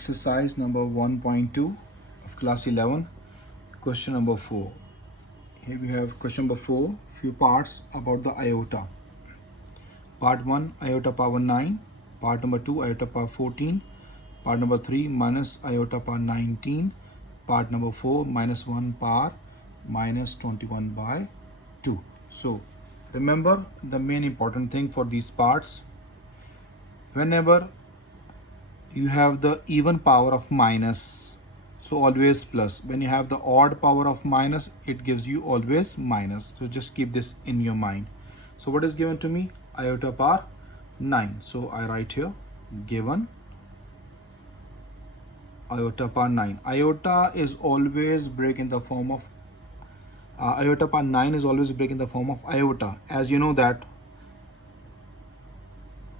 Exercise number 1.2 of class 11, question number 4. Here we have question number 4, few parts about the iota. Part 1, iota power 9. Part number 2, iota power 14. Part number 3, minus iota power 19. Part number 4, minus 1 power minus 21 by 2. So remember the main important thing for these parts. Whenever you have the even power of minus, so always plus. When you have the odd power of minus, it gives you always minus. So just keep this in your mind. So what is given to me? Iota power 9. So I write here given iota power 9. Iota is always break in the form of iota power 9 is always break in the form of iota. As you know that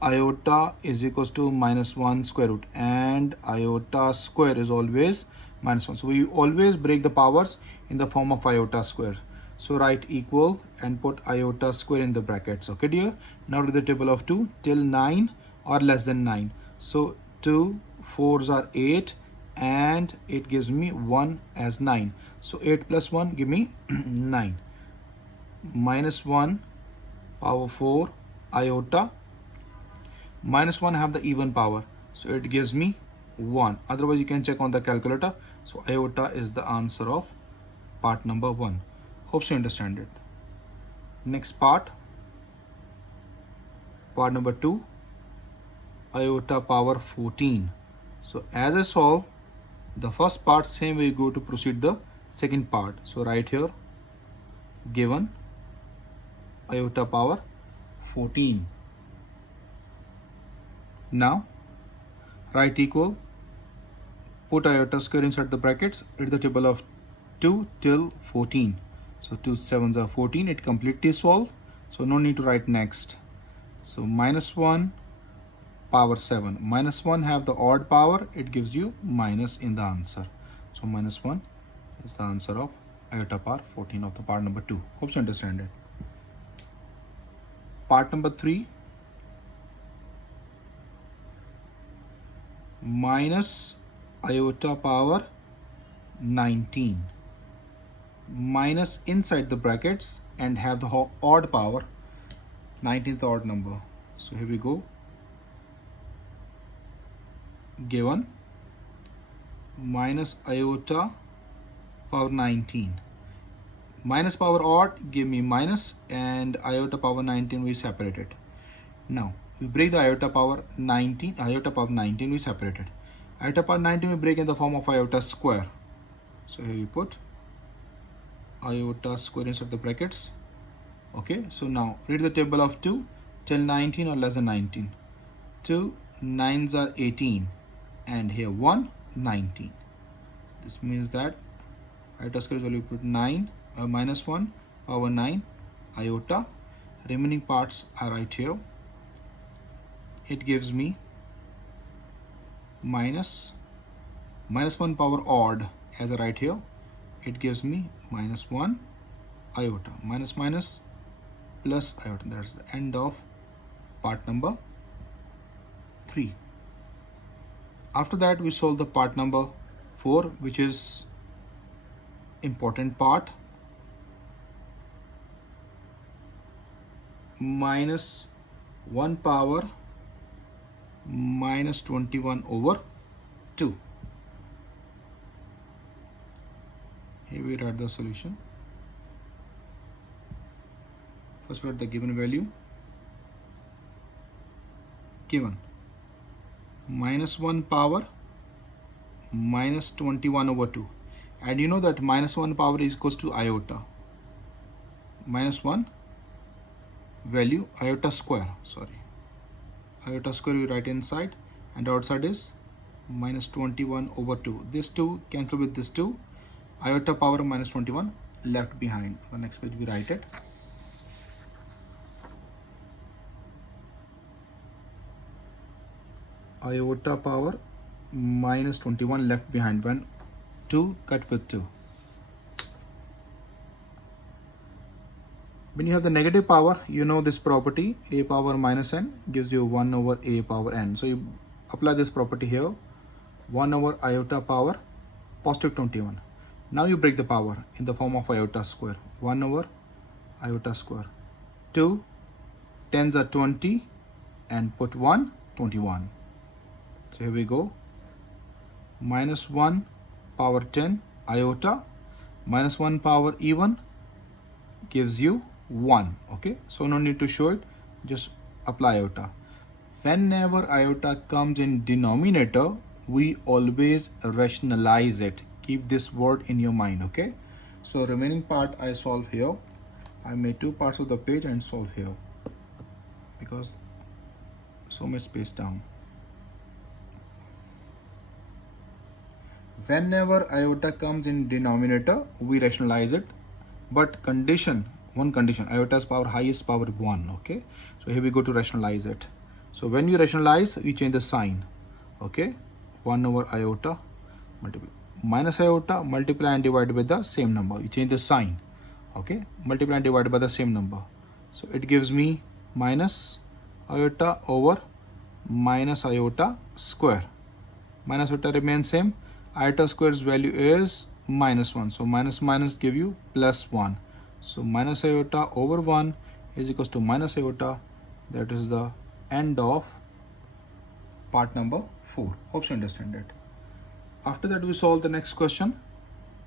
iota is equals to minus 1 square root, and iota square is always minus 1. So we always break the powers in the form of iota square. So write equal and put iota square in the brackets. Okay dear. Now to the table of 2 till 9 or less than 9. So 2 4s are 8 and it gives me 1 as 9. So 8 plus 1 give me 9. Minus 1 power 4 iota. Minus 1 have the even power, so it gives me 1. Otherwise you can check on the calculator. So iota is the answer of part number 1. Hope you understand it. Next part number 2, iota power 14. So as I solve the first part, same way you go to proceed the second part. So right here given iota power 14. Now write equal, put iota square inside the brackets, read the table of 2 till 14. So 2 7s are 14. It completely solved, so no need to write next. So minus 1 power 7. Minus 1 have the odd power, it gives you minus in the answer. So minus 1 is the answer of iota power 14 of the part number 2. Hope you understand it. Part number 3, minus iota power 19. Minus inside the brackets and have the odd power. 19th odd number. So here we go. Given minus iota power 19. Minus power odd give me minus, and iota power 19 we separated. Now we break the iota power 19. Iota power 19 we separated. Iota power 19 we break in the form of iota square. So here we put iota square inside the brackets. Okay, so now read the table of 2 till 19 or less than 19. 2 9s are 18, and here 1 19. This means that iota square is value put 9 minus 1 power 9 iota. Remaining parts are right here. It gives me minus 1 power odd as I write here. It gives me minus 1 iota. Minus minus plus iota. That's the end of part number 3. After that we solve the part number 4, which is important part. Minus 1 power minus 21 over 2. Here we write the solution. First write the given value. Given minus 1 power minus 21 over 2. And you know that minus 1 power is equals to iota. Minus 1 value iota square. Iota square we write inside, and outside is minus 21 over 2. This 2 cancel with this 2. Iota power minus 21 left behind. On the next page we write it. Iota power minus 21 left behind when 2 cut with 2. When you have the negative power, you know this property, a power minus n gives you 1 over a power n. So you apply this property here. 1 over iota power positive 21. Now you break the power in the form of iota square. 1 over iota square. 2 tens are 20 and put 1, 21. So here we go. Minus 1 power 10 iota minus 1 power even gives you 1. Okay, so no need to show it, just apply iota. Whenever iota comes in denominator, we always rationalize it. Keep this word in your mind. Okay, so remaining part I solve here. I made two parts of the page and solve here because so much space down. Whenever iota comes in denominator, we rationalize it, but condition, one condition, iota's power highest power 1. Okay, so here we go to rationalize it. So when you rationalize, we change the sign. Okay, 1 over iota multiply minus iota, multiply and divide with the same number. You change the sign. Okay, multiply and divide by the same number. So it gives me minus iota over minus iota square. Minus iota remains same. Iota square's value is minus 1. So minus minus give you plus 1. So minus iota over 1 is equals to minus iota. That is the end of part number 4. Hope you understand it. After that, we solve the next question.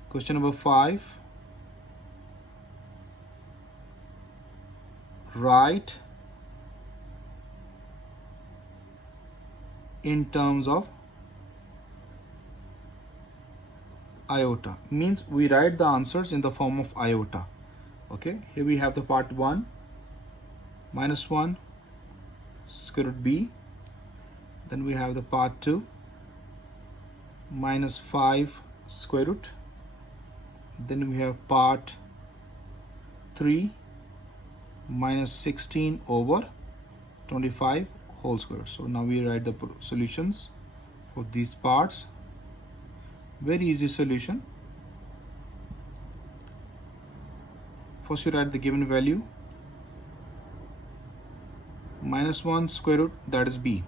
Question number 5. Write in terms of iota. Means we write the answers in the form of iota. Okay, here we have the part 1, minus 1 square root b. Then we have the part 2, minus 5 square root. Then we have part 3, minus 16 over 25 whole square. So now we write the solutions for these parts. Very easy solution. First you write the given value, minus 1 square root, that is b.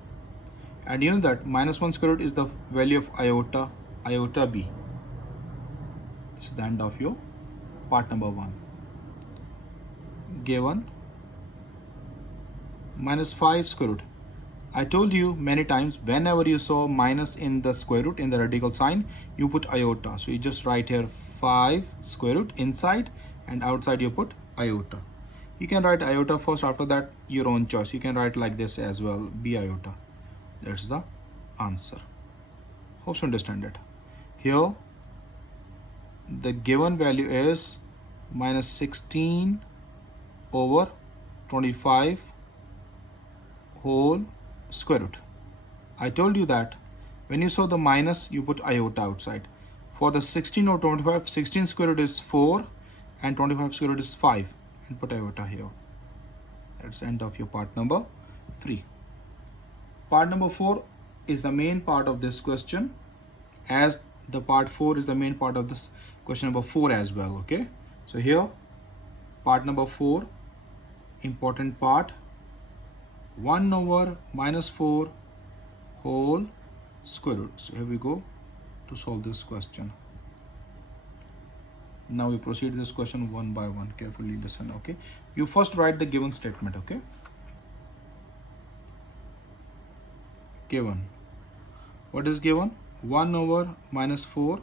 And you know that minus 1 square root is the value of iota b. This is the end of your part number 1. Given minus 5 square root. I told you many times, whenever you saw minus in the square root in the radical sign, you put iota. So you just write here 5 square root inside, and outside you put iota. You can write iota first, after that your own choice. You can write like this as well, b iota. That's the answer. Hope you understand it. Here the given value is minus 16 over 25 whole square root. I told you that when you saw the minus, you put iota outside. For the 16 or 25, 16 square root is 4 and 25 square root is 5, and put iota here. That's the end of your part number 3. Part number 4 is the main part of this question, as the part 4 is the main part of this question number 4 as well. Okay, so here part number 4, important part, 1 over minus 4 whole square root. So here we go to solve this question. Now we proceed this question one by one. Carefully listen. Okay, you first write the given statement. Okay, given, what is given? 1 over minus 4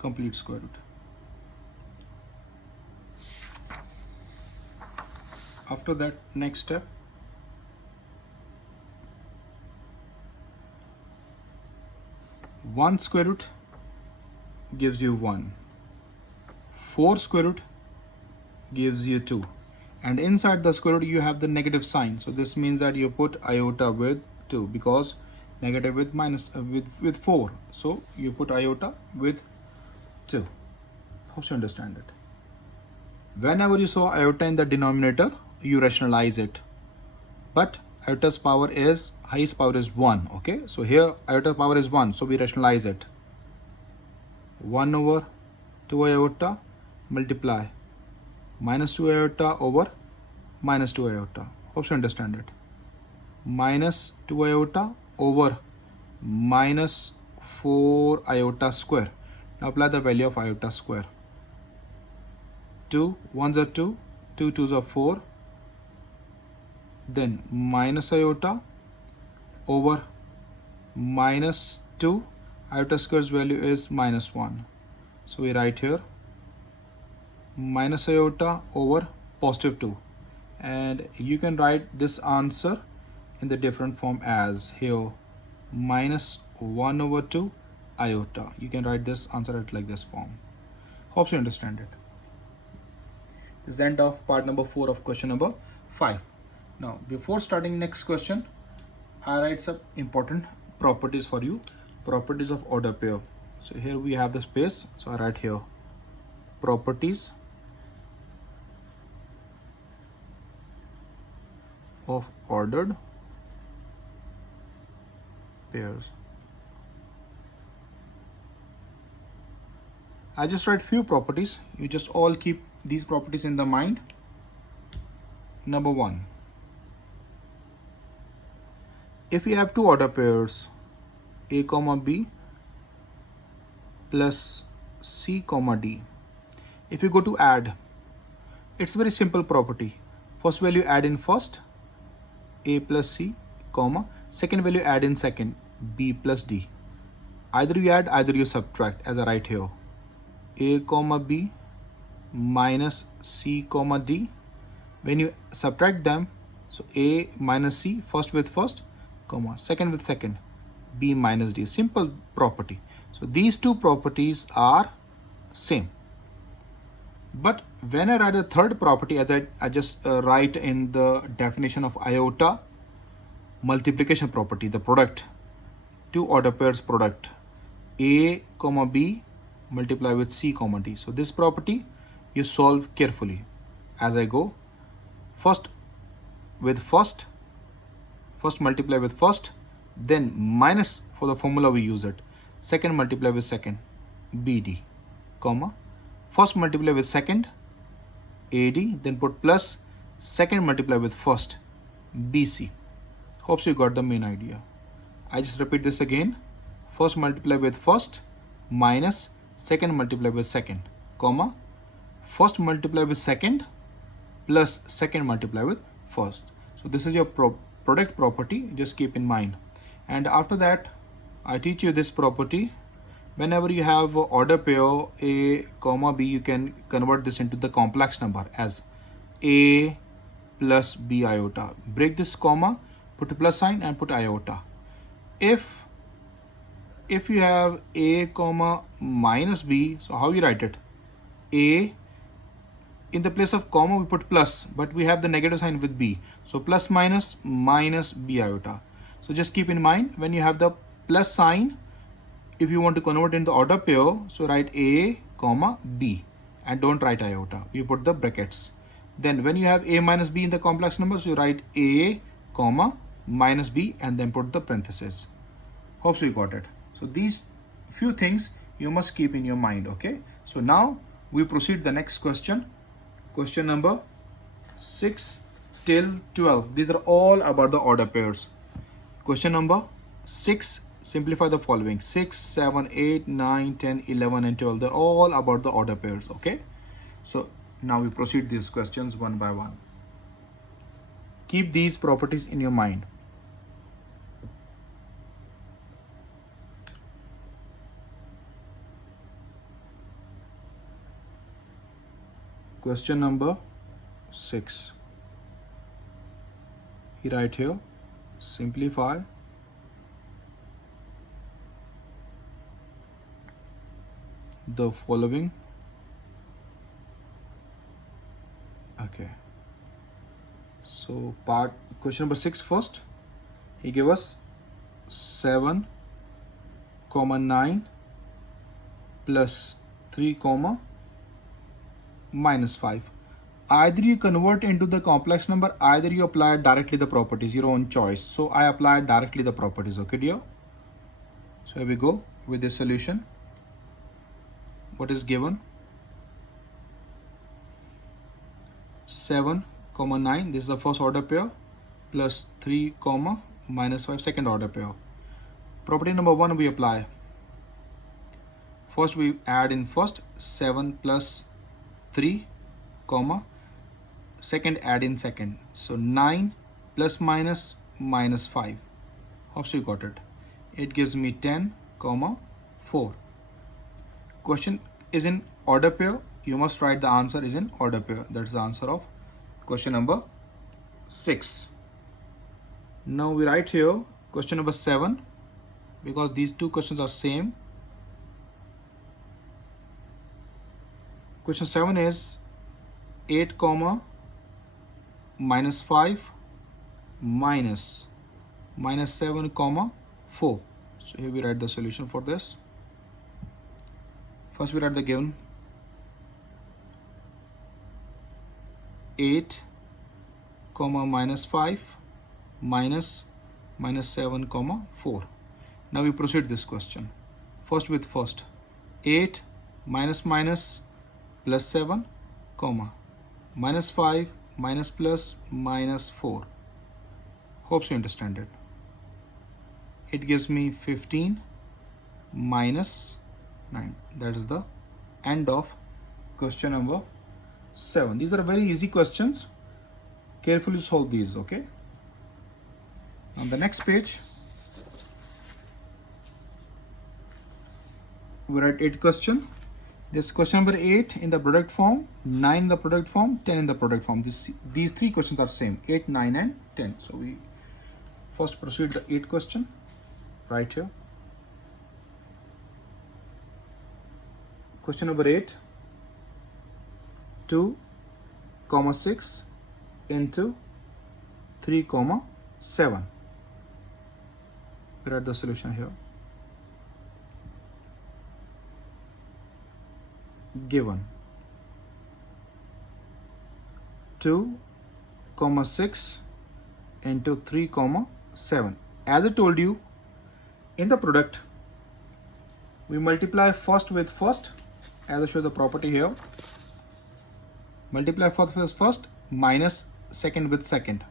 complete square root. After that, next step, one square root gives you 1, 4 square root gives you 2, and inside the square root you have the negative sign. So this means that you put iota with 2, because negative with minus with 4, so you put iota with 2. Hope you understand it. Whenever you saw iota in the denominator, you rationalize it, but iota's power is, highest power is 1. Okay, so here iota power is 1, so we rationalize it. 1 over 2 iota multiply minus 2 iota over minus 2 iota. Hope you understand it. Minus 2 iota over minus 4 iota square. Now apply the value of iota square. 2 1s are 2, 2 2s are 4, then minus iota over minus 2, iota square's value is minus 1. So we write here minus iota over positive 2, and you can write this answer in the different form as here minus 1 over 2 iota. You can write this answer at like this form. Hope you understand it. This is the end of part number 4 of question number 5. Now before starting next question, I write some important properties for you. Properties of order pair. So here we have the space, so I write here properties of ordered pairs. I just write few properties. You just all keep these properties in the mind. Number 1, if you have two order pairs A comma B plus C comma D, if you go to add, it's very simple property. First value add in first, A plus C, comma, second value add in second, B plus D. Either you add, either you subtract, as I write here. A comma B minus C comma D. When you subtract them, so A minus C, first with first, comma, second with second, B minus D. Simple property. So these two properties are same. But when I write the third property, as I just write in the definition of iota, multiplication property, the product, two order pairs product, A comma B multiply with C comma D. So this property you solve carefully as I go. First with first multiply with first, then minus for the formula we use it. Second multiply with second, BD, comma. First multiply with second, AD, then put plus, second multiply with first, BC. Hope you got the main idea. I just repeat this again. First multiply with first, minus, second multiply with second, comma. First multiply with second, plus second multiply with first. So this is your product property, just keep in mind. And after that, I teach you this property. Whenever you have order pair A comma B, you can convert this into the complex number as A plus B iota. Break this comma, put a plus sign and put iota. If you have A comma minus B, so how you write it? A, in the place of comma we put plus, but we have the negative sign with B. So plus minus minus B iota. So just keep in mind, when you have the plus sign, if you want to convert into order pair, so write A comma B and don't write iota. You put the brackets. Then when you have A minus B in the complex numbers, you write A comma minus B and then put the parenthesis. Hope so you got it. So these few things you must keep in your mind. Okay. So now we proceed the next question. Question number 6 till 12. These are all about the order pairs. Question number 6. Simplify the following. 6, 7, 8, 9, 10, 11 and 12. They're all about the order pairs. Okay. So now we proceed these questions one by one. Keep these properties in your mind. Question number 6. He write here, simplify the following. Okay. So question number 6 first. He gave us 7, 9 plus 3, minus 5. Either you convert into the complex number, either you apply directly the properties, your own choice. So I apply directly the properties. Okay, dear. So here we go with this solution. What is given? 7, 9. This is the first order pair plus 3, minus 5 second order pair. Property number 1 we apply. First we add in first 7 plus 3, comma, second add in second. So 9 plus minus minus 5. Hope you got it. It gives me 10, comma, 4. Question is in order pair. You must write the answer is in order pair. That's the answer of question number 6. Now we write here question number 7 because these two questions are same. Question 7 is 8 comma minus 5 minus 7 comma 4. So here we write the solution for this. First we write the given 8 comma minus 5 minus 7 comma 4. Now we proceed this question. First with first 8 minus minus plus 7 comma minus 5 minus plus minus 4. Hope you understand it. It gives me 15 minus 9. That is the end of question number 7. These are very easy questions. Carefully solve these, okay? On the next page, we write 8 question. This question number 8 in the product form, 9 in the product form, 10 in the product form. These three questions are same, 8, 9 and 10. So we first proceed the 8 question right here. Question number 8, 2 comma 6 into 3 comma 7. We write the solution here. Given 2 comma 6 into 3 comma 7. As I told you, in the product we multiply first with first, as I show the property here. Multiply first with first minus second with second,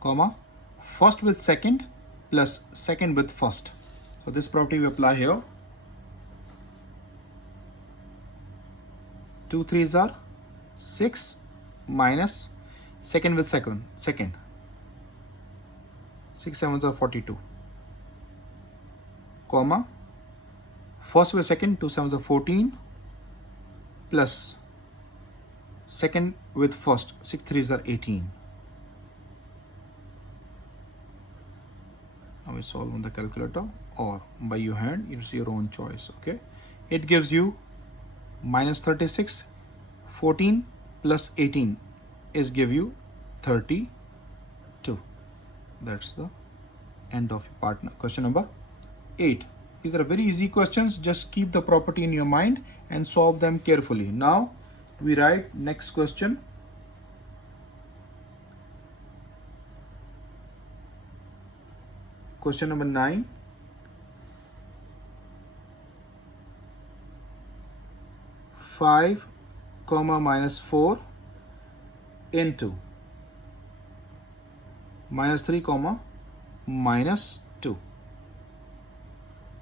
comma, first with second plus second with first. So this property we apply here. 2 3s are 6 minus second with second. 6 7s are 42, comma, first with second, 2 7s are 14 plus second with first, 6 3s are 18. Now we solve on the calculator or by your hand. It's your own choice, okay? It gives you minus 36, 14 plus 18 is give you 32. That's the end of question number 8. These are very easy questions. Just keep the property in your mind and solve them carefully. Now we write next question. Question number 9. 5 comma minus 4 into minus 3 comma minus 2.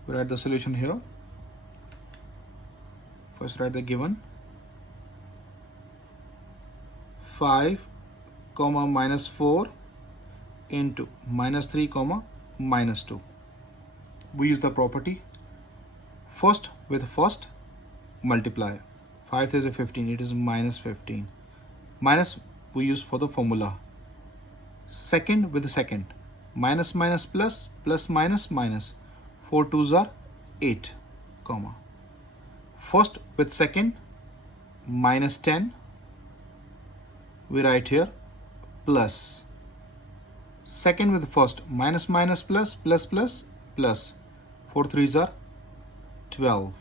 We write the solution here. First write the given 5 comma minus 4 into minus 3 comma minus 2. We use the property first with first multiply. 5 is a 15, it is minus 15. Minus we use for the formula. Second with second. Minus minus plus, plus minus minus. 4 2s are 8, comma. First with second, minus 10. We write here plus. Second with first, minus minus plus, plus plus plus. 4 3s are 12.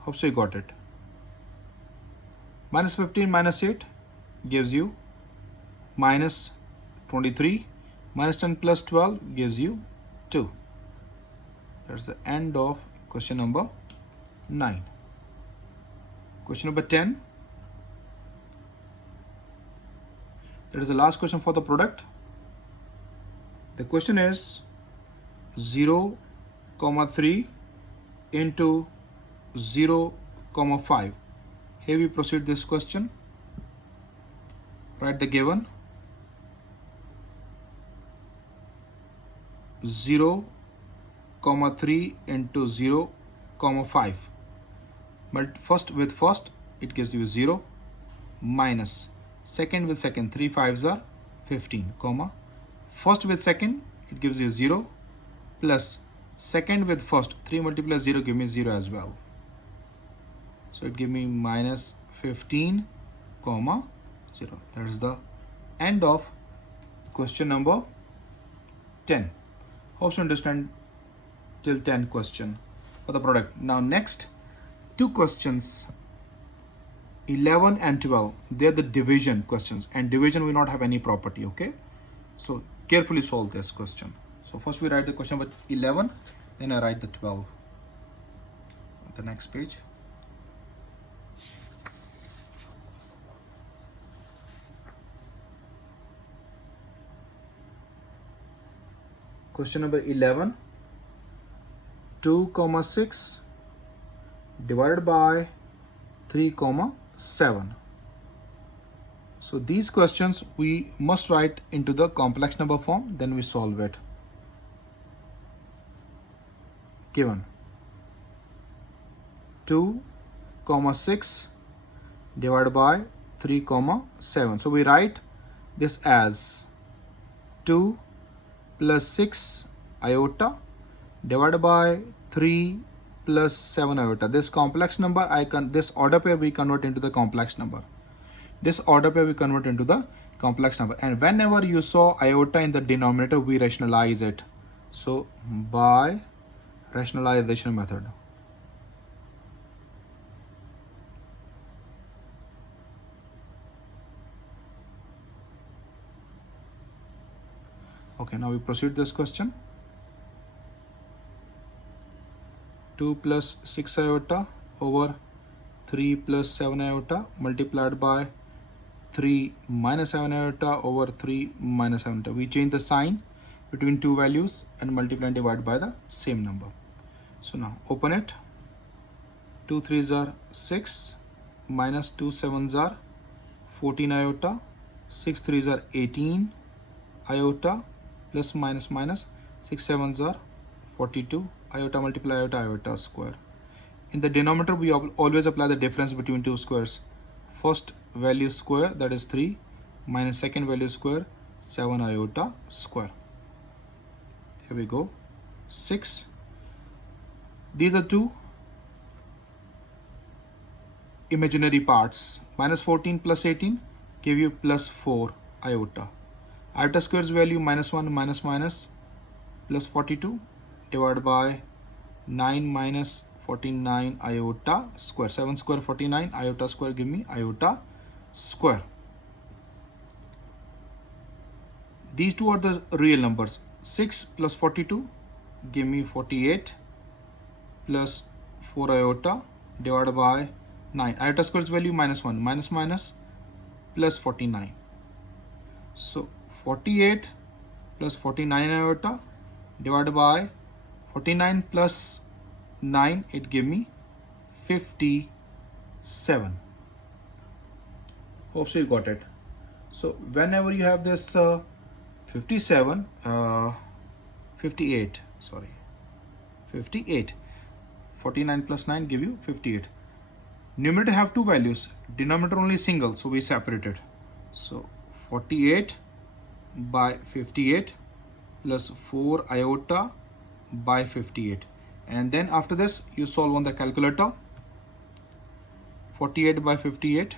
Hope so you got it. Minus 15 minus 8 gives you minus 23. Minus 10 plus 12 gives you 2. That's the end of question number 9. Question number 10. That is the last question for the product. The question is 0, 3 into 0, 5. Here we proceed this question. Write the given 0, 3 into 0, 5. First with first, it gives you 0, minus second with second, 3 5s are 15, comma. First with second, it gives you 0, plus second with first, 3 multiplies 0 give me 0 as well. So it give me minus 15, comma 0. That is the end of question number 10. Hope you understand till 10 question for the product. Now next two questions, 11 and 12, they're the division questions, and division will not have any property. Okay, so carefully solve this question. So first we write the question with 11, then I write the 12 on the next page. Question number 11, 2, 6 divided by 3, 7. So these questions we must write into the complex number form, then we solve it. Given 2, 6 divided by 3, 7. So we write this as 2 plus 6 iota divided by 3 plus 7 iota. This complex number, this order pair we convert into the complex number. This order pair we convert into the complex number. And whenever you saw iota in the denominator, we rationalize it. So by rationalization method. Okay, now we proceed this question. 2 plus 6 iota over 3 plus 7 iota multiplied by 3 minus 7 iota over 3 minus 7 iota. We change the sign between two values and multiply and divide by the same number. So now open it. 2 3s are 6 minus 2 7s are 14 iota. 6 3s are 18 iota plus minus minus 6 7s are 42 iota multiply iota iota square. In the denominator we always apply the difference between two squares. First value square, that is 3, minus second value square, 7 iota square. Here we go. 6. These are two imaginary parts. Minus 14 plus 18 give you plus 4 iota. Iota square's value minus 1 minus minus plus 42 divided by 9 minus 49 iota square. 7 square 49, iota square give me iota square. These two are the real numbers. 6 plus 42 give me 48 plus 4 iota divided by 9. Iota square's value minus 1 minus minus plus 49. So 48 plus 49 iota divided by 49 plus 9, it give me 57. Hope so you got it. So whenever you have this 58, 49 plus 9 give you 58. Numerator have two values, denominator only single, so we separate it. So 48 by 58 plus 4 iota by 58. And then after this you solve on the calculator. 48 by 58,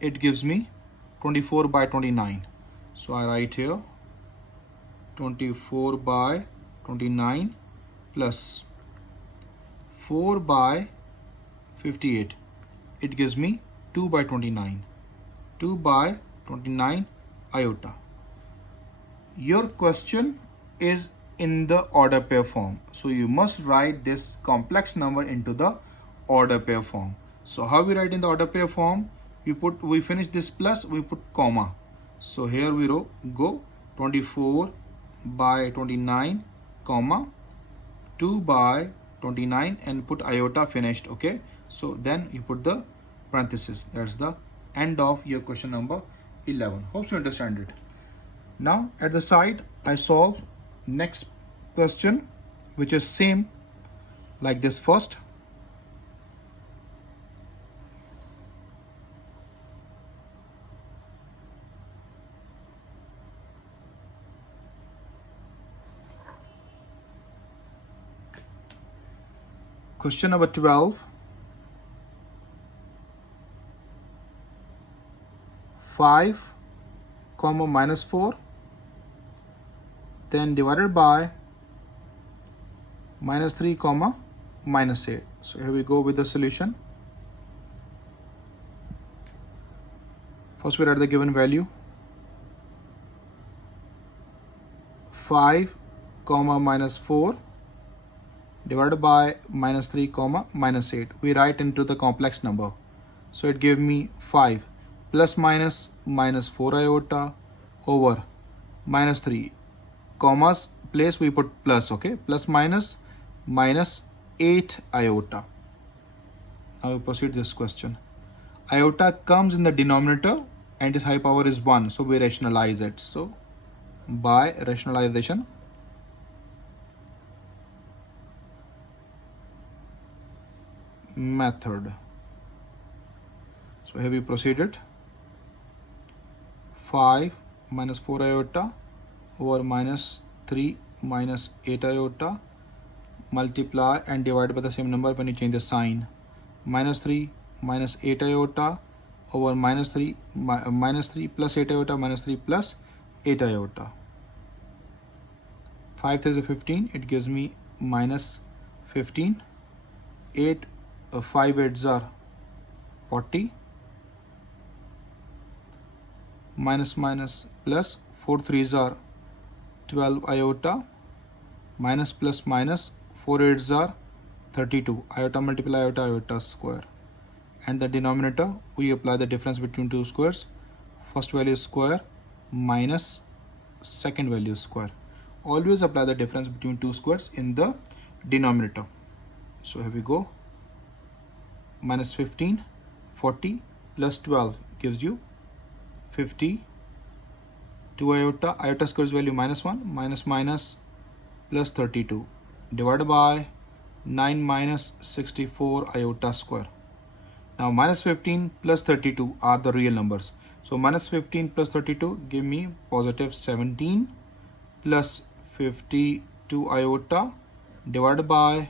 it gives me 24 by 29. So I write here 24 by 29 plus 4 by 58. It gives me 2 by 29. 2 by 29 iota. Your question is in the order pair form. So you must write this complex number into the order pair form. So how we write in the order pair form? We finish this plus, we put comma. So here we go 24 by 29, comma 2 by 29 and put iota finished. Okay, so then you put the parenthesis. That's the end of your question number 11. Hope you understand it. Now at the side I solve next question, which is same like this first. Question number 12. 5 comma minus 4, then divided by minus 3 comma minus 8. So here we go with the solution. First we write the given value. 5 comma minus 4 divided by minus 3 comma minus 8. We write into the complex number. So it gave me 5 plus minus minus 4 iota over minus 3. Commas place we put plus, okay, plus minus minus 8 iota. Now we proceed this question. Iota comes in the denominator and its high power is 1, so we rationalize it. So by rationalization, method. So here we proceeded. 5 minus 4 iota over minus 3 minus 8 iota, multiply and divide by the same number when you change the sign. Minus 3 minus 8 iota over minus 3 plus 8 iota minus 3 plus 8 iota. 5 3 is 15, it gives me minus 15. 8 5 8s are 40. Minus minus plus 4 3s are 12 iota, minus plus minus 4 8s are 32. Iota multiply iota, iota square. And the denominator, we apply the difference between two squares. First value square minus second value square. Always apply the difference between two squares in the denominator. So here we go. Minus 15, 40 plus 12 gives you 50. 2 iota, iota square's value minus 1, minus minus plus 32, divided by 9 minus 64 iota square. Now minus 15 plus 32 are the real numbers. So minus 15 plus 32 give me positive 17 plus 52 iota divided by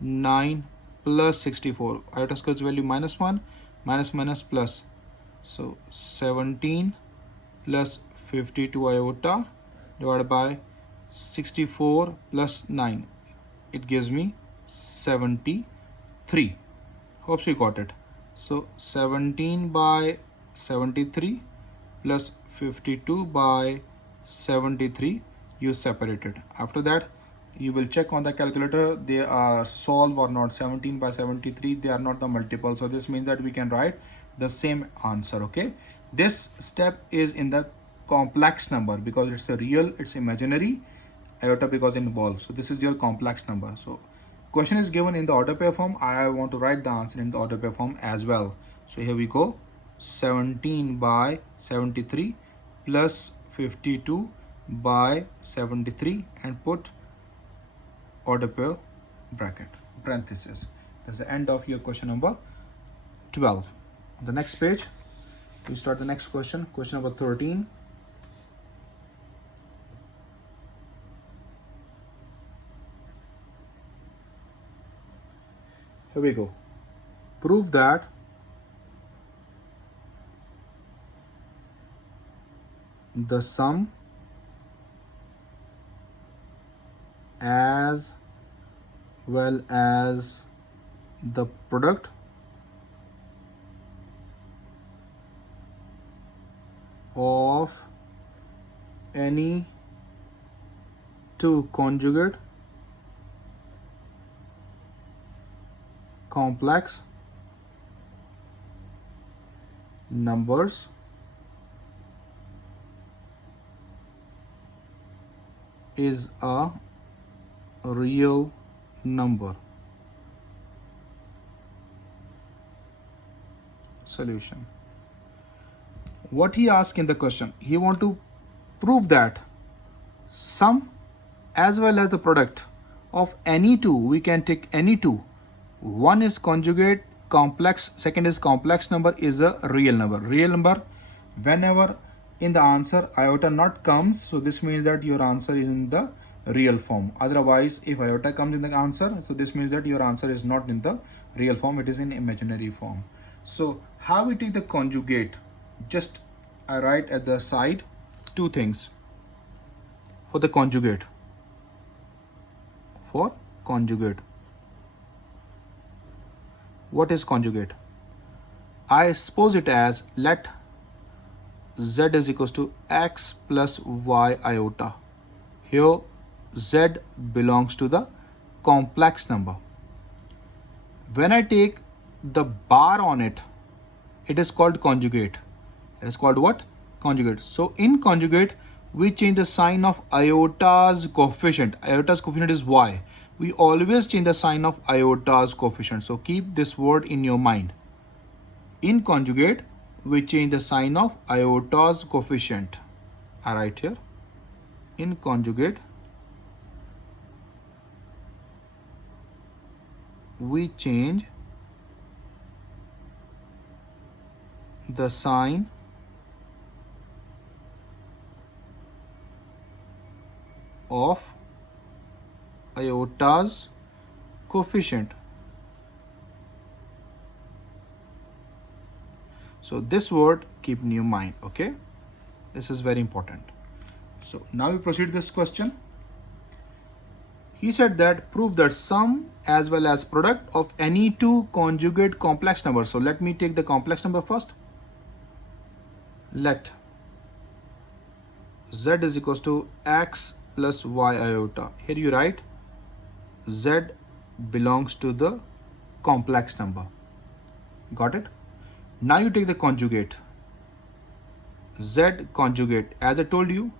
9 plus 64. Iota square's value minus 1, minus minus plus. So 17 plus 52 iota divided by 64 plus 9. It gives me 73. Hope you got it. So 17 by 73 plus 52 by 73, you separated. After that, you will check on the calculator, they are solved or not. 17 by 73, they are not the multiple. So this means that we can write the same answer. Okay, this step is in the complex number because it's a real, it's imaginary, iota because involved. So this is your complex number. So question is given in the order pair form. I want to write the answer in the order pair form as well. So here we go. 17 by 73 plus 52 by 73 and put order pair bracket parenthesis. That's the end of your question number 12. On the next page, we start the next question. Question number 13. Here we go. Prove that the sum as well as the product of any two conjugate complex numbers is a real number. Solution. What he asked in the question, he want to prove that sum as well as the product of any two, we can take any two. One is conjugate complex, second is complex number, is a real number. Real number, whenever in the answer iota not comes, so this means that your answer is in the real form. Otherwise, if iota comes in the answer, so this means that your answer is not in the real form, it is in imaginary form. So how we take the conjugate? Just I write at the side two things for the conjugate. For conjugate, what is conjugate? I suppose it as let z is equals to x plus y iota. Here z belongs to the complex number. When I take the bar on it, it is called conjugate. It is called what? Conjugate. So in conjugate, we change the sign of iota's coefficient. Iota's coefficient is y. We always change the sign of iota's coefficient. So keep this word in your mind. In conjugate, we change the sign of iota's coefficient. I write here. In conjugate, we change the sign of iota's coefficient. So this word keep in your mind, okay? This is very important. So now we proceed this question. He said that prove that sum as well as product of any two conjugate complex numbers. So let me take the complex number first. Let z is equals to x plus y iota. Here you write z belongs to the complex number. Got it? Now you take the conjugate. Z conjugate. As I told you,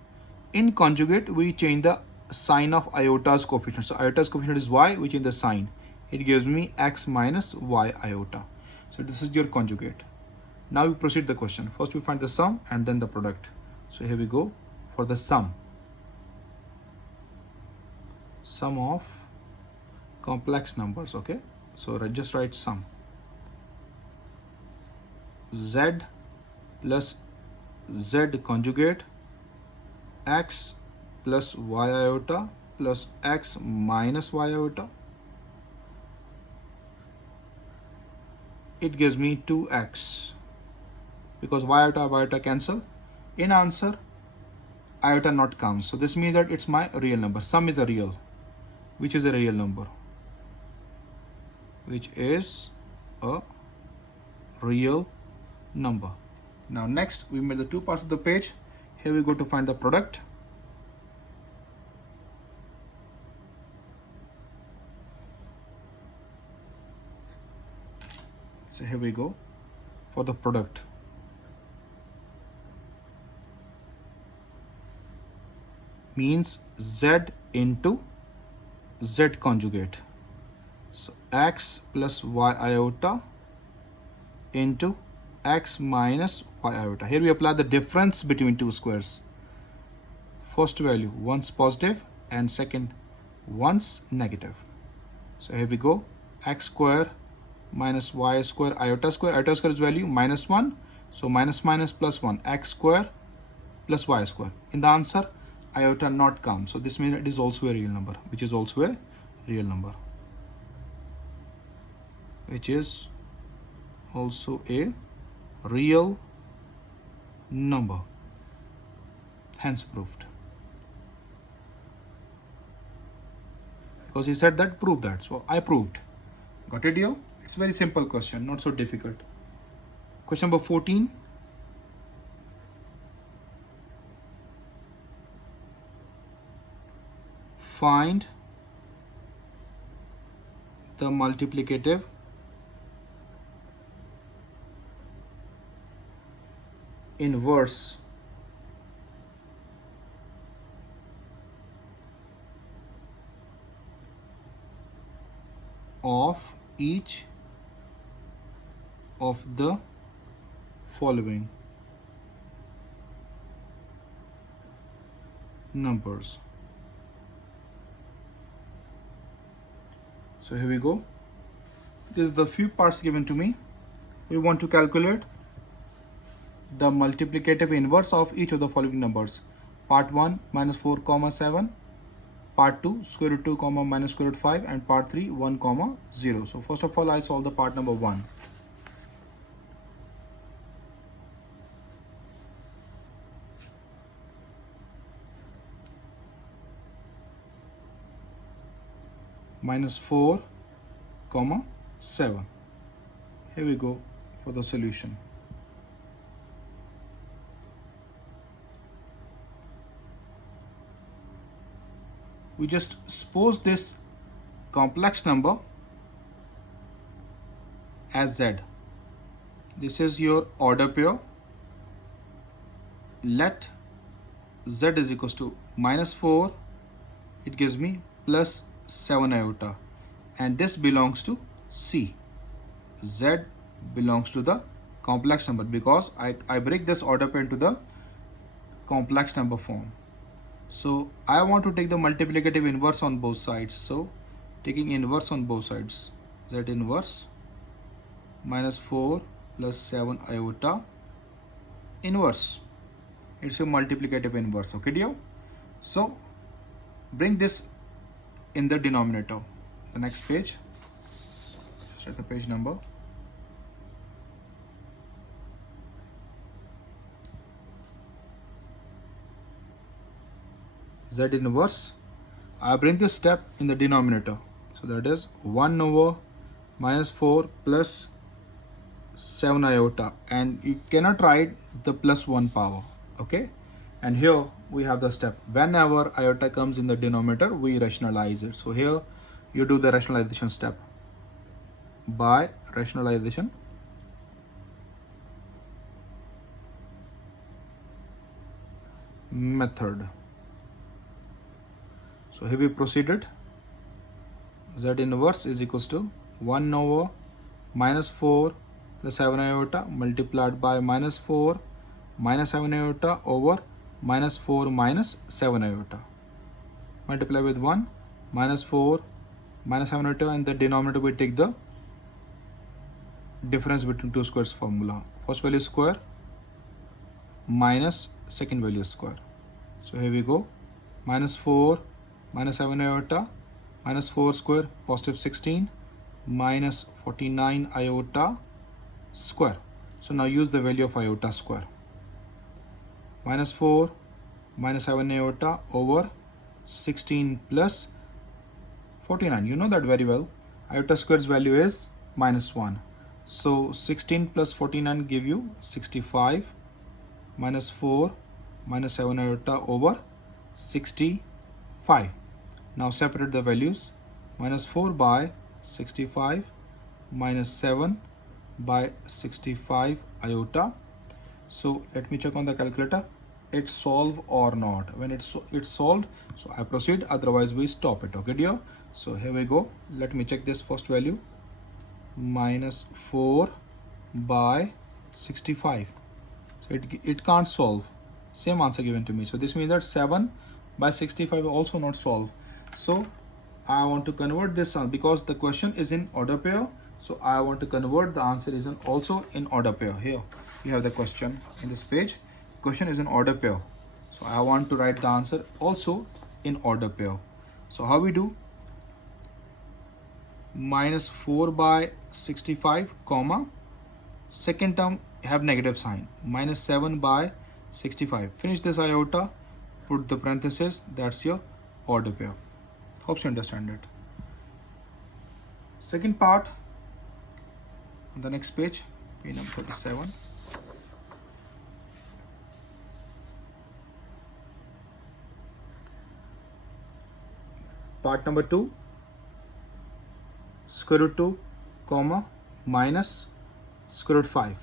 in conjugate we change the sign of iota's coefficient. So iota's coefficient is y, we change the sign. It gives me x minus y iota. So this is your conjugate. Now we proceed the question. First we find the sum and then the product. So here we go for the sum. Sum of complex numbers, okay? So just write sum. Z plus z conjugate x plus y iota plus x minus y iota. It gives me 2x because y iota cancel. In answer, iota not comes. So this means that it's my real number. Sum is a real. Which is a real number? Which is a real number. Now next we made the two parts of the page. Here we go to find the product. So here we go for the product. Means z into z conjugate. So x plus y iota into x minus y iota. Here we apply the difference between two squares. First value once positive and second once negative. So here we go, x square minus y square iota square. Iota square is value minus 1. So minus minus plus 1, x square plus y square. In the answer, iota not come. So this means it is also a real number, which is also a real number. Which is also a real number. Hence proved. Because he said that, prove that. So I proved. Got it here? It's a very simple question, not so difficult. Question number 14. Find the multiplicative inverse of each of the following numbers. So here we go. This is the few parts given to me. We want to calculate the multiplicative inverse of each of the following numbers. Part 1 minus 4 comma 7, part 2 square root 2 comma minus square root 5, and part 3 1 comma 0. So first of all, I solve the part number 1. Minus 4 comma 7. Here we go for the solution. We just suppose this complex number as Z. This is your order pair. Let Z is equals to minus 4. It gives me plus 7 iota. And this belongs to C. Z belongs to the complex number because I break this order pair into the complex number form. So I want to take the multiplicative inverse on both sides. So taking inverse on both sides, Z inverse minus 4 plus 7 iota inverse. It's your multiplicative inverse. Okay, dear? So bring this in the denominator. The next page. Set the page number. Z inverse. I bring this step in the denominator. So that is 1 over minus 4 plus 7 iota. And you cannot write the plus 1 power. Okay. And here we have the step. Whenever iota comes in the denominator, we rationalize it. So here you do the rationalization step. By rationalization method. So here we proceeded. Z inverse is equals to 1 over minus 4 plus 7 iota multiplied by minus 4 minus 7 iota over minus 4 minus 7 iota. Multiply with 1 minus 4 minus 7 iota, and the denominator we take the difference between two squares formula. First value square minus second value square. So here we go. Minus 4 minus 7 iota minus 4 square positive 16 minus 49 iota square. So now use the value of iota square. Minus 4 minus 7 iota over 16 plus 49. You know that very well. Iota square's value is minus 1. So 16 plus 49 give you 65 minus 4 minus 7 iota over 65. Now separate the values. Minus 4 by 65 minus 7 by 65 iota. So let me check on the calculator. It's solved or not. When it's solved, so I proceed, otherwise we stop it. Okay, dear? So here we go. Let me check this first value. Minus 4 by 65. So it can't solve. Same answer given to me. So this means that 7 by 65 also not solved. So I want to convert this because the question is in order pair. So I want to convert the answer is also in order pair. Here you have the question in this page. Question is in order pair. So I want to write the answer also in order pair. So how we do? Minus 4 by 65 comma second term have negative sign minus 7 by 65. Finish this iota, put the parenthesis. That's your order pair. Hope you understand it. Second part on the next page, page number 37. Part number 2, square root 2 comma minus square root 5,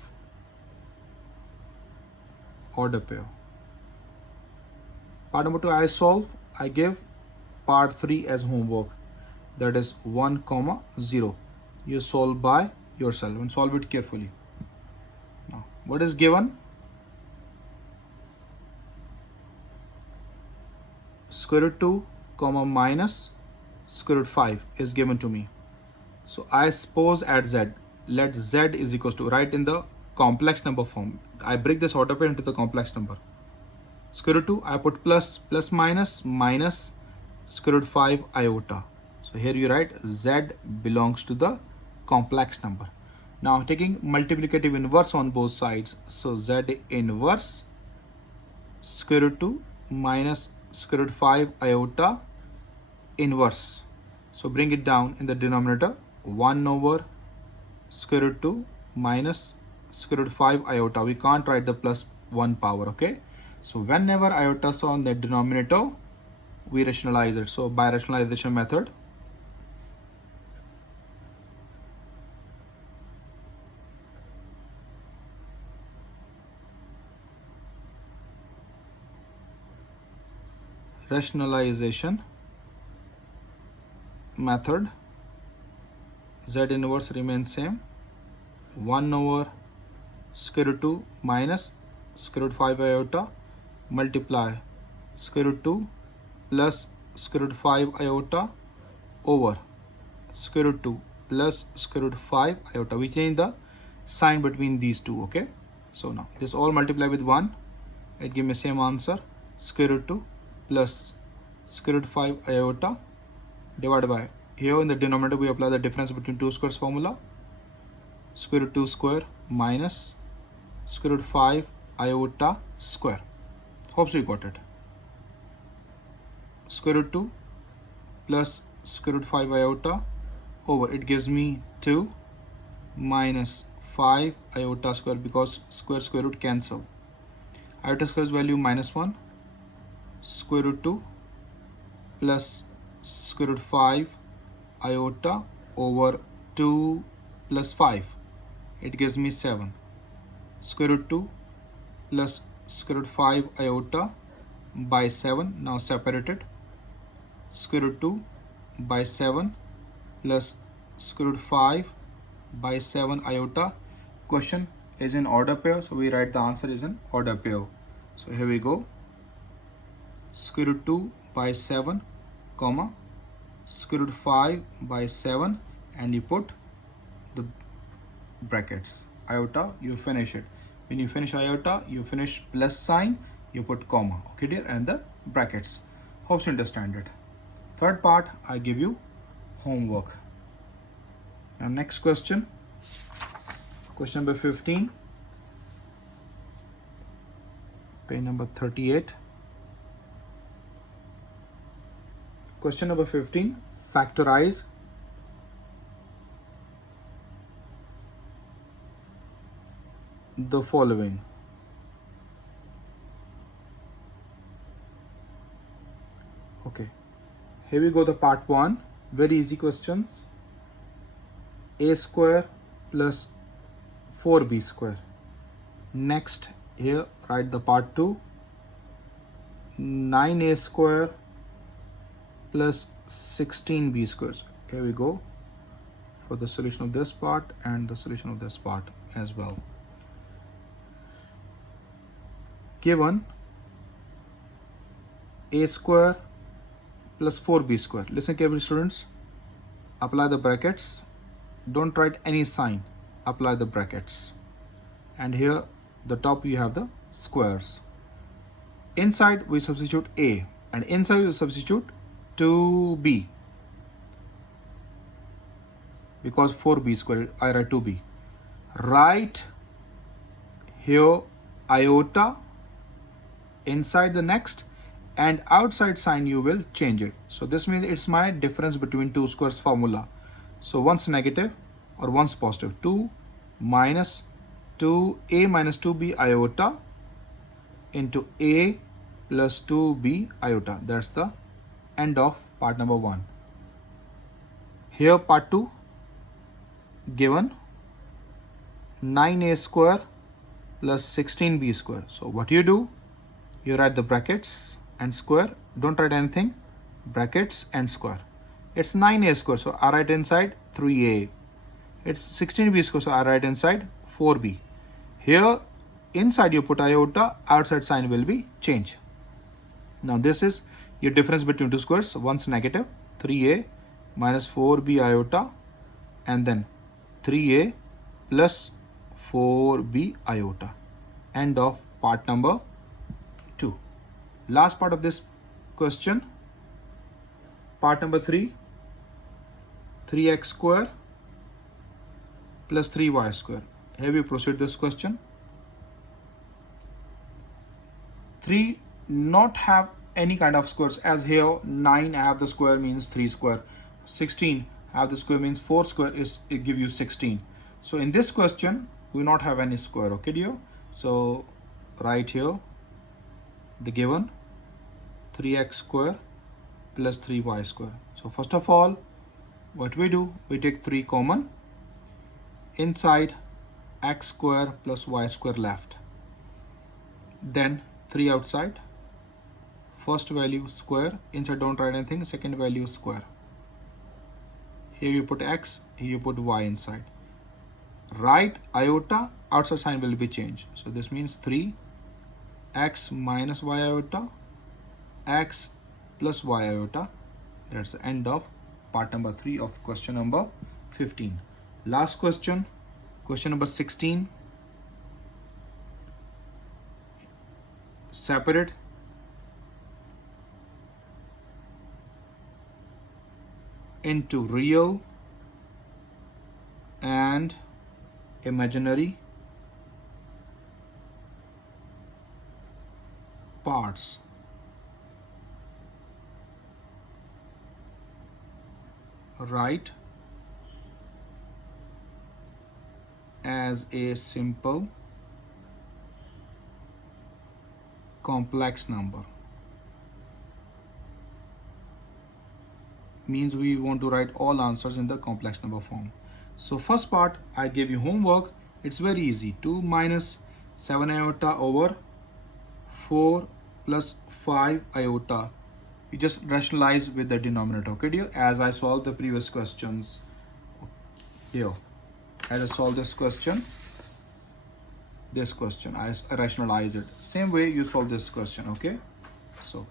order pair. Part number 2 I solve. I give part 3 as homework. that is 1 comma 0. You solve by yourself and solve it carefully. Now what is given? Square root 2 comma minus square root 5 is given to me. So I suppose at z, let z is equals to, write in the complex number form. I break this order pair into the complex number. Square root 2, I put plus, plus minus, minus square root 5 iota. So here you write z belongs to the complex number. Now taking multiplicative inverse on both sides. So z inverse square root 2 minus square root 5 iota inverse. So bring it down in the denominator, 1 over square root 2 minus square root 5 iota. We can't write the plus 1 power, okay? So whenever iota is on the denominator, we rationalize it. So by rationalization method, method, z inverse remains same, 1 over square root 2 minus square root 5 iota multiply square root 2 plus square root 5 iota over square root 2 plus square root 5 iota. We change the sign between these two, okay? So now this all multiply with 1, it gives me same answer, square root 2 plus square root 5 iota divided by, here in the denominator we apply the difference between two squares formula, square root 2 square minus square root 5 iota square. Hope so you got it. Square root 2 plus square root 5 iota over, it gives me 2 minus 5 iota square, because square root cancel. Iota square's value minus 1, square root 2 plus square root 5 iota over 2 plus 5, it gives me 7, square root 2 plus square root 5 iota by 7, now separated, square root 2 by 7 plus square root 5 by 7 iota. Question is in order pair, so we write the answer is in order pair. So here we go, square root 2 by 7 comma square root 5 by 7, and you put the brackets, iota, you finish it. When you finish iota, you finish plus sign, you put comma, okay dear, and the brackets. Hope you understand it. Third part, I give you homework. Now next question, question number 15, page number 38. Question number 15, factorize the following. Okay, here we go, the part 1, very easy questions. A square plus 4b square. Next, here write the part 2, 9a square plus 16b squares. Here we go for the solution of this part and the solution of this part as well. Given a square plus 4b square. Listen carefully, students. Apply the brackets. Don't write any sign. Apply the brackets. And here, the top you have the squares. Inside we substitute a, and inside we substitute 2b. Because 4b square, I write 2b. Write here iota inside the next, and outside sign you will change it. So this means it's my difference between two squares formula. So one's negative or one's positive. 2 minus 2a minus 2b iota into a plus 2b iota. That's the end of part number 1. Here part 2, given 9a square plus 16b square. So what you do? You write the brackets and square. Don't write anything. Brackets and square. It's 9a square, so I write inside 3a. It's 16b square, so I write inside 4b. Here, inside you put iota, outside sign will be changed. Now this is your difference between two squares. One's negative, 3a minus 4b iota, and then 3a plus 4b iota. End of part number 2. Last part of this question, part number 3, 3x square plus 3y square. Here we proceed this question. 3 not have any kind of squares, as here 9 have the square means 3 square, 16 have the square means 4 square is it give you 16. So in this question we not have any square, okay dear? So right here the given 3x square plus 3y square. So first of all, what we do, we take 3 common, inside x square plus y square left, then 3 outside, first value square, inside don't write anything, second value square. Here you put x, here you put y inside. Right iota, outside sign will be changed. So this means 3x minus y iota, x plus y iota. That's the end of part number 3 of question number 15. Last question, question number 16. Separate into real and imaginary parts. Write as a simple complex number. Means we want to write all answers in the complex number form. So first part, I gave you homework. It's very easy. 2 minus 7 iota over 4 plus 5 iota. You just rationalize with the denominator, okay dear? As I solved the previous questions here. As I solved this question, I rationalize it. Same way you solve this question, okay? So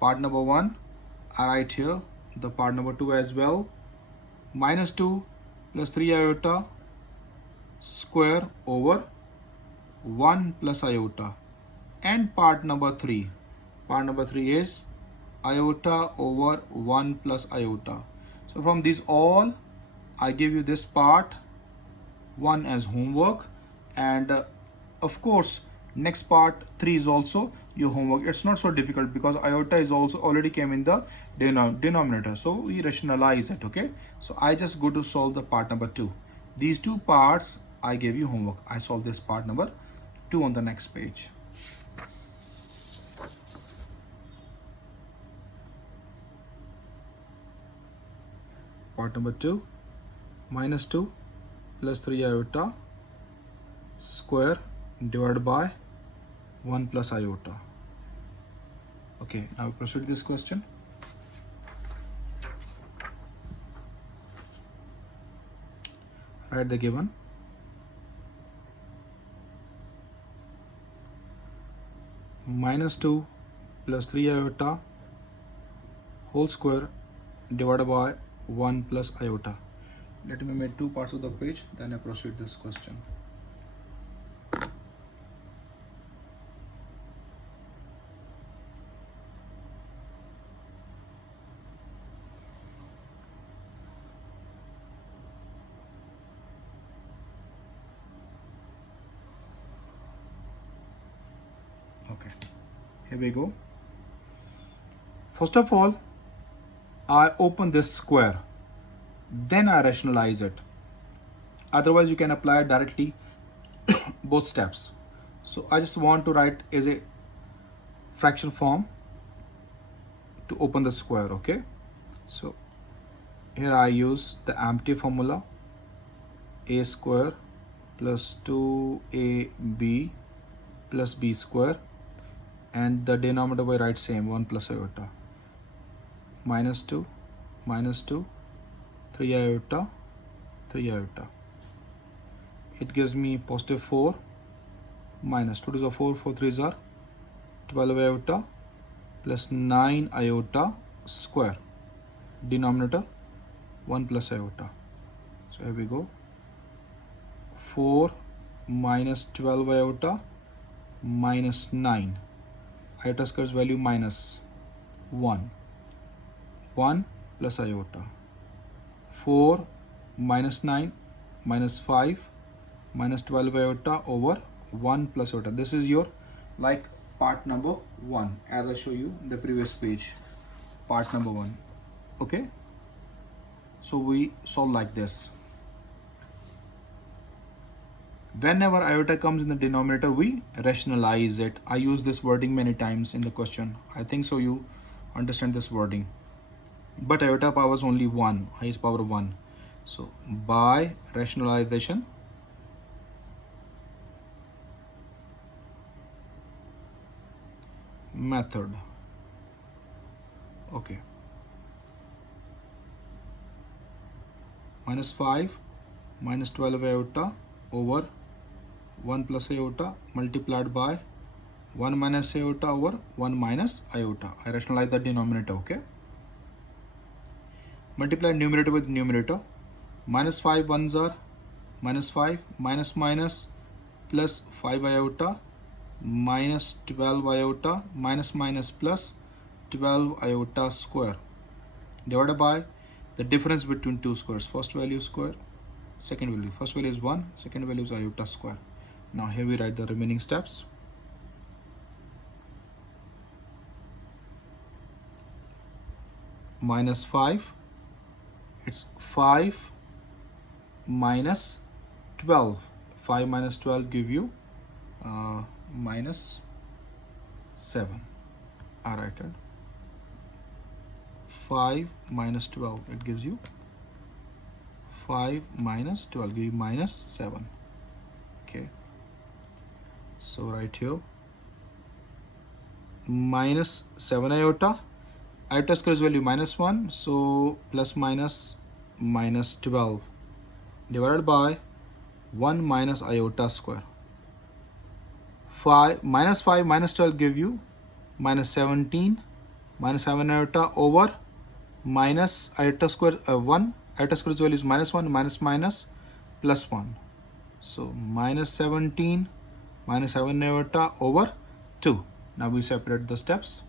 part number 1, I write here the part number 2 as well. Minus 2 plus 3 iota square over 1 plus iota. And part number 3. Part number 3 is iota over 1 plus iota. So from these all, I give you this part 1 as homework, and of course next part 3 is also your homework. It's not so difficult because iota is also already came in the denominator, so we rationalize it, okay? So I just go to solve the part number 2. These two parts I gave you homework. I solve this part number 2 on the next page. Part number 2, minus 2 plus 3 iota square divided by 1 plus iota. Okay, now we proceed this question. Write the given. Minus 2 plus 3 iota whole square divided by 1 plus iota. Let me make 2 parts of the page, then I proceed this question. Okay, here we go. First of all, I open this square, then I rationalize it. Otherwise you can apply directly both steps. So I just want to write as a fraction form to open the square, okay? So here I use the empty formula, a square plus 2ab plus b square, and the denominator I write same, 1 plus iota, minus 2 minus 2, 3 iota, 3 iota. It gives me positive 4 minus 2 to the 4, 4 3s are 12 iota plus 9 iota square. Denominator 1 plus iota. So here we go. 4 minus 12 iota minus 9. Iota square's value minus 1. 1 plus iota. 4 minus 9 minus 5 minus 12 iota over 1 plus iota. This is your like part number 1 as I show you in the previous page. Part number 1. Okay. So we solve like this. Whenever iota comes in the denominator, we rationalize it. I use this wording many times in the question. I think so you understand this wording. But iota power is only 1, highest power 1. So by rationalization, method. Okay. Minus 5 minus 12 iota over 1 plus iota multiplied by 1 minus iota over 1 minus iota. I rationalize the denominator, okay? Multiply numerator with numerator. Minus 5 ones are minus 5 minus minus plus 5 iota minus 12 iota minus minus plus 12 iota square divided by the difference between two squares. First value square, second value. First value is 1, second value is iota square. Now here we write the remaining steps. Minus 5, it's 5 minus 12. 5 minus 12 give you minus 7. I write it. 5 minus 12, it gives you 5 minus 12 give you minus 7. Okay. So right here minus 7 iota. Iota square's value minus 1. So plus minus minus 12 divided by 1 minus iota square. 5 minus 12 give you minus 17 minus 7 iota over minus iota square 1. Iota square's value is minus 1 minus minus plus 1. So minus 17 minus 7 iota over 2. Now we separate the steps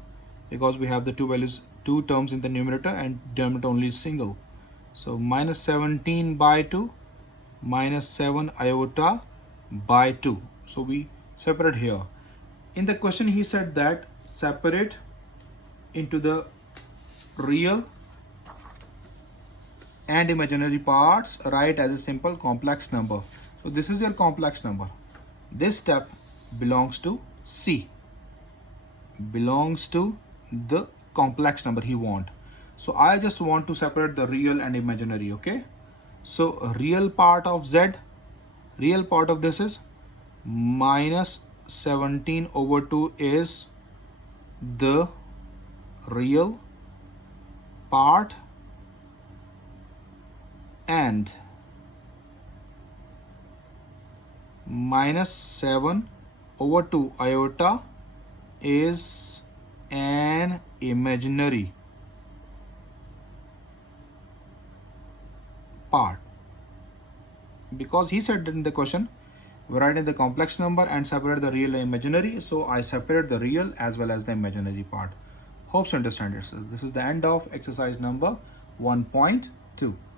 because we have the two values, two terms in the numerator and denominator only single. So minus 17 by 2 minus 7 iota by 2. So we separate here. In the question he said that separate into the real and imaginary parts, write as a simple complex number. So this is your complex number. This step belongs to C, belongs to the complex number he want. So I just want to separate the real and imaginary, okay? So real part of Z, real part of this is minus 17 over 2 is the real part, and minus 7 over 2 iota is an imaginary part, because he said in the question we write in the complex number and separate the real and imaginary. So I separate the real as well as the imaginary part. Hope you understand it. So this is the end of exercise number 1.2.